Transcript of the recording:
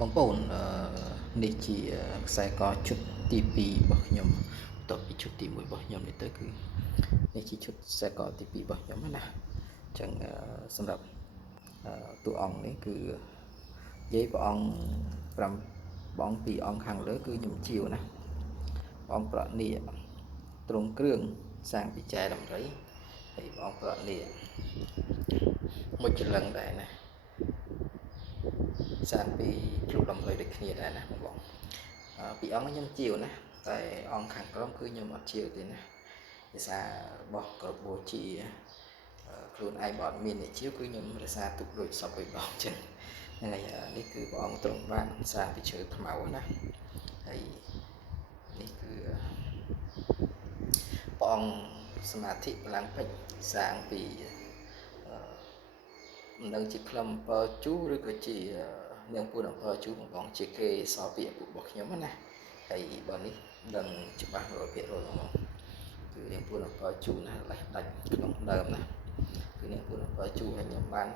បងប្អូននេះជាខ្សែកឈុតទី2របស់ខ្ញុំបន្ទាប់ពីឈុតទី1របស់ខ្ញុំនេះទៅគឺនេះជាឈុតខ្សែកទី2របស់ខ្ញុំណាអញ្ចឹងសម្រាប់តួអង្គនេះគឺនិយាយព្រះអង្គ5ព្រះអង្គ2អង្គខាងលើគឺខ្ញុំជាវណាព្រះអង្គប្រនីទ្រង់គ្រឿងសាងពីចែដំរីហើយព្រះអង្គប្រនីមួយច្រឡឹងដែរណាសាងពីជ្រូកដំរីដូចគ្នាដែរណាបងពីអង្គខ្ញុំជាវណាតែអង្គខាងក្រោមគឺខ្ញុំអត់ជាវទេណាភាសារបស់ក្របូជាខ្លួនឯងបើអត់មានអ្នកជាវគឺខ្ញុំរក្សាទុកដូចសពបីបងចឹងហ្នឹងហើយនេះគឺព្រះអង្គទ្រង់បានសាងពីឈើថ្មណាហើយនេះគឺព្រះអង្គសមាធិបលាំងពេជ្រសាងពីមិនដឹងជាក្លឹមអំពើជូរឬក៏ជានាងពួនអំពើជូរបងជាគេសល់ពីឪពុករបស់ខ្ញុំណាហើយបើនេះដឹងច្បាស់100%ហ្មងគឺនាងពួនអំពើជូរណាលេះដាច់ក្នុងដើមណាគឺនាងពួនអំពើជូរហើយខ្ញុំបាន